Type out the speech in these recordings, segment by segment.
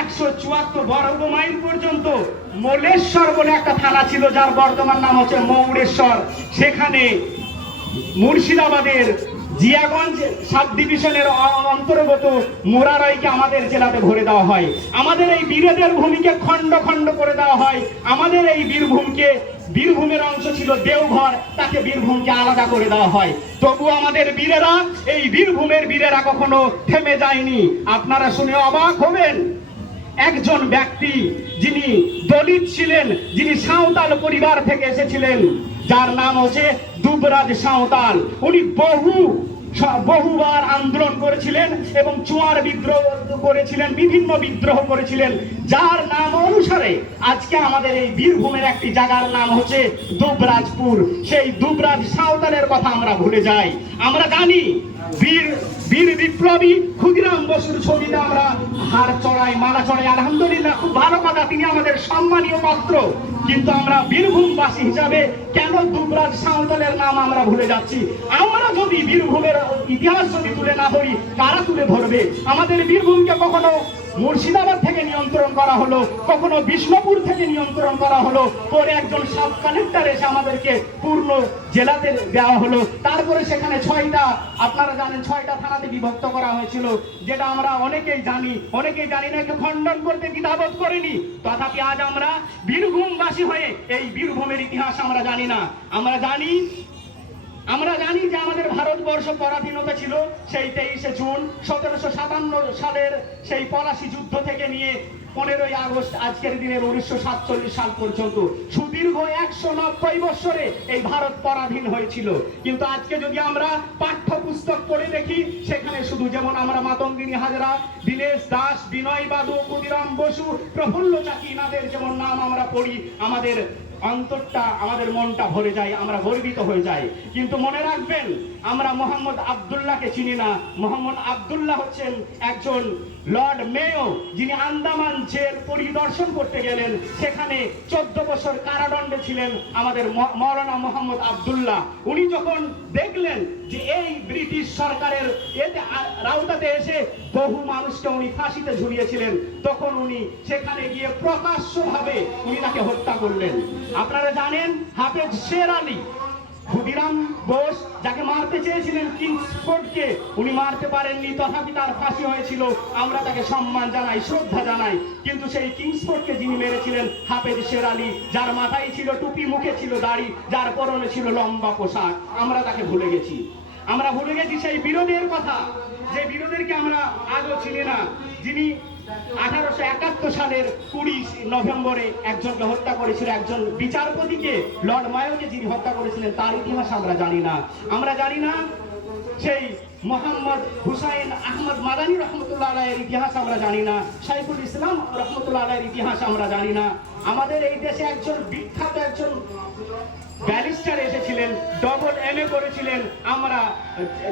একশো চুয়াত্তর বর্গ মাইল পর্যন্ত মোলেশ্বর বলে একটা থানা ছিল, যার বর্তমান নাম হচ্ছে মৌরেশ্বর। সেখানে মুর্শিদাবাদের জিয়াগঞ্জ সাব ডিভিশনের অন্তর্গত মোরারইকে আমাদের জেলাতে ভরে দেওয়া হয়। আমাদের এই বীরেদের ভূমিকে খণ্ড খণ্ড করে দেওয়া হয়। আমাদের এই বীরভূমকে, বীরভূমের অংশ ছিল দেওঘর, তাকে বীরভূমকে আলাদা করে দেওয়া হয়। তবু আমাদের বীরেরা, এই বীরভূমের বীরেরা কখনো থেমে যায়নি। আপনারা শুনে অবাক হবেন। একজন ব্যক্তি যিনি দলিত ছিলেন, যিনি সাঁওতাল পরিবার থেকে এসেছিলেন, যার নাম হচ্ছে দুবরাজ সাঁওতাল। উনি বহু বহুবার আন্দোলন করেছিলেন এবং চুয়ার বিদ্রোহ করেছিলেন, বিভিন্ন বিদ্রোহ করেছিলেন, যার নাম অনুসারে আজকে আমাদের এই বীরভূমের একটি জায়গার নাম হচ্ছে দুবরাজপুর। সেই দুবরাজ সাঁওতালের কথা আমরা ভুলে যাই। আমরা জানি বীর বীর বিপ্লবী ক্ষুদিরাম বসুর ছবিতে আমরা হার চড়াই, মালা চড়াই। আলহামদুলিল্লাহ, খুব ভালো কথা, তিনি আমাদের সম্মানীয় পাত্র। কিন্তু আমরা বীরভূমবাসী হিসাবে কেন দুবরাজ সাঁওতালের নাম আমরা ভুলে যাচ্ছি? আমরা যদি বীরভূমের ইতিহাস যদি তুলে না ধরি, কারা তুলে ধরবে? আমাদের বীরভূমকে কখনো মুর্শিদাবাদ থেকে নিয়ন্ত্রণ করা হলো, কখনো বিষ্ণুপুর থেকে নিয়ন্ত্রণ করা হলো, পরে একজন সাব কালেক্টর এসে আমাদেরকে পূর্ণ জেলাতে দেওয়া হলো। তারপরে সেখানে ছয়টা, আপনারা জানেন ছয়টা থানাতে বিভক্ত করা হয়েছিল, যেটা আমরা অনেকেই জানি। অনেকেই জানি না কেউ খণ্ডন করতে দ্বিধাবোধ করিনি। তথাপি আজ আমরা বীরভূমবাসী হয়ে এই বীরভূমের ইতিহাস আমরা জানি না। আমরা জানি আমরা জানি যে আমাদের ভারতবর্ষ পরাধীনতা ছিল সেই তেইশে জুন সতেরোশো সাতান্ন সালের সেই পলাশি যুদ্ধ থেকে নিয়ে পনেরোই আগস্ট আজকের দিনের উনিশশো সাতচল্লিশ সাল পর্যন্ত। সুদীর্ঘ একশো নব্বই বৎসরে এই ভারত পরাধীন হয়েছিল। কিন্তু আজকে যদি আমরা পাঠ্যপুস্তক পড়ে দেখি, সেখানে শুধু যেমন আমরা মাতঙ্গিনী হাজরা, দীনেশ দাস, বিনয় বাদু ক্ষুদিরাম বসু, প্রফুল্ল চাকি, ইনাদের যেমন নাম আমরা পড়ি, আমাদের অন্তরটা আমাদের মনটা ভরে যায়, আমরা গর্বিত হয়ে যাই। কিন্তু মনে রাখবেন, আমরা মোহাম্মদ আবদুল্লাহকে চিনি না। মোহাম্মদ আবদুল্লাহ হচ্ছেন একজন লর্ড মেয়র যিনি আন্দামান জেল পরিদর্শন করতে গেলেন। সেখানে চোদ্দ বছর কারাদণ্ডে ছিলেন আমাদের মৌলানা মোহাম্মদ আবদুল্লাহ। উনি যখন দেখলেন যে এই ব্রিটিশ সরকারের এতে রাউতাতে এসে বহু মানুষকে উনি ফাঁসিতে ঝুলিয়েছিলেন। তখন উনি সেখানে গিয়ে প্রকাশ্যভাবে উনি তাকে হত্যা করলেন। আপনারা জানেন হাফেজ শের আলী ক্ষুদিরাম বোস যাকে মারতে চেয়েছিলেন কিংসফোর্ডকে উনি মারতে পারেননি, তথাপি তার ফাঁসি হয়েছিল। আমরা তাকে সম্মান জানাই, শ্রদ্ধা জানাই। কিন্তু সেই কিংসফোর্ডকে যিনি মেরেছিলেন, হাফেজ শের আলী, যার মাথায় ছিল টুপি, মুখে ছিল দাড়ি, যার পরনে ছিল লম্বা পোশাক, আমরা তাকে ভুলে গেছি। আমরা ভুলে গেছি সেই বিরোধের কথা, যে বিরোধীকে আমরা আজও চিনি না, যিনি আঠারোশো একাত্তর সালের কুড়ি নভেম্বরে একজনকে হত্যা করেছিল একজন বিচারপতিকে লর্ড মায়োকে যিনি হত্যা করেছিলেন, তার ইতিহাস আমরা জানি না। আমরা জানি না সেই মোহাম্মদ হুসাইন আহমদ মাদানী রহমতুল্লাহ আলাইয়ের ইতিহাস আমরা জানি না, সাইফুল ইসলাম রহমতুল্লাহ আলাইয়ের ইতিহাস আমরা জানি না। আমাদের এই দেশে একজন বিখ্যাত একজন ব্যারিস্টার এসেছিলেন, ডবল এম করেছিলেন। আমরা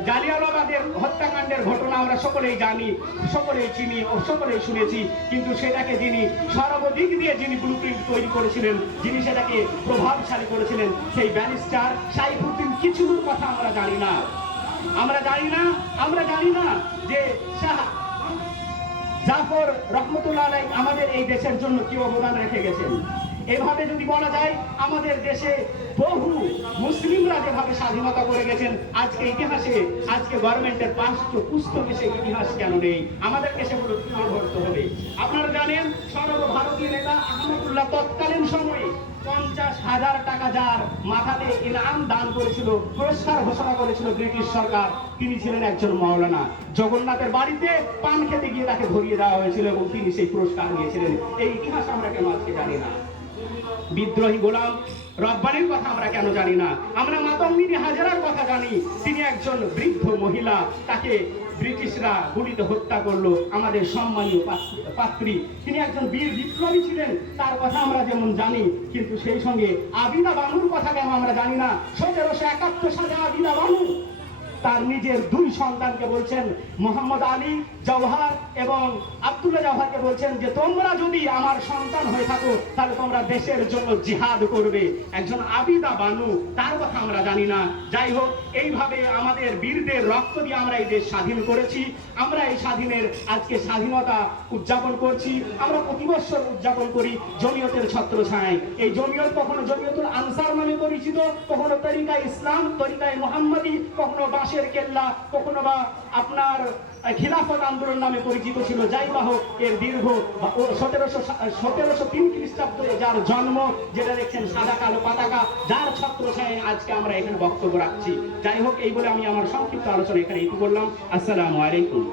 জালিয়ালাবাদের হত্যাকাণ্ডের ঘটনা আমরা সকলেই জানি, সকলেই চিনি ও সকলেই শুনেছি, কিন্তু সেটাকে যিনি সর্বদিক দিয়ে যিনি ব্লুপ্রিন্ট তৈরি করেছিলেন, যিনি সেটাকে প্রভাবশালী করেছিলেন, সেই ব্যারিস্টার সাইফুদ্দিন কিছুর কথা আমরা জানি না। আমরা জানি না, আমরা জানি না যে জাফর রহমতুল্লাহ আলাই আমাদের এই দেশের জন্য কি অবদান রেখে গেছেন। এভাবে যদি বলা যায়, আমাদের দেশে বহু মুসলিমরা যেভাবে স্বাধীনতা করে গেছেন, আজকে ইতিহাসে, আজকে গভর্নমেন্টের পাঁচশো পুস্তকে সেই ইতিহাস কেন নেই? আমাদেরকে সেগুলো তুলে ধরতে হবে? আপনারা জানেন, সর্বভারতীয় নেতা আহমদুল্লাহ তৎকালীন সময়ে পঞ্চাশ হাজার টাকা যার মাথাতে ইনাম দান করেছিল, পুরস্কার ঘোষণা করেছিল ব্রিটিশ সরকার। তিনি ছিলেন একজন মাওলানা। জগন্নাথের বাড়িতে পান খেতে গিয়ে তাকে ধরিয়ে দেওয়া হয়েছিল এবং তিনি সেই পুরস্কার নিয়েছিলেন। এই ইতিহাস আমরা কেন আজকে জানি না। বিদ্রোহী গোলাম, রব্বানির কথা আমরা কেন জানি না? আমরা মাতঙ্গিনী হাজারার কথা জানি। তিনি একজন বৃদ্ধ মহিলা, তাকে ব্রিটিশরা গুলিতে হত্যা করল, আমাদের সম্মানীয় পাত্রী তিনি একজন বীর বিপ্লবী ছিলেন, তার কথা আমরা যেমন জানি, কিন্তু সেই সঙ্গে আবিদা বানুর কথা কেন আমরা জানি না। সতেরোশো একাত্তর সালে আবিদা বানু তার নিজের দুই সন্তানকে বলছেন মোহাম্মদ আলী জওহার এবং আব্দুল্লাহ জওহারকে বলছেন যে, তোমরা যদি আমার সন্তান হয়ে থাকো, তাহলে তোমরা দেশের জন্য জিহাদ করবে। একজন আবিদা বানু, তার কথা আমরা জানি না। যাই হোক, এইভাবে আমাদের বীরদের রক্ত দিয়ে আমরা এই দেশ স্বাধীন করেছি। আমরা এই স্বাধীনের আজকে স্বাধীনতা উদযাপন করছি। আমরা প্রতি বছর উদযাপন করি জমিয়তের ছত্র ছায় এই জমিয়ত কখনো জমিয়তুল আনসার নামে পরিচিত, কখনো তরিকা ইসলাম, তরিকায় মোহাম্মদী, কখনো বাঁশের কেল্লা কখনো বা আপনার খিলাফত আন্দোলন নামে পরিচিত ছিল। যাই বা হোক, এর দীর্ঘ সতেরোশো সতেরোশো তিন খ্রিস্টাব্দে যার জন্ম, যেটা দেখছেন সাদা কালো পাতাকা, যার ছত্র আজকে আমরা এখানে বক্তব্য রাখছি। যাই হোক, এই বলে আমি আমার সংক্ষিপ্ত আলোচনা এখানে একটু করলাম আসসালামু আলাইকুম।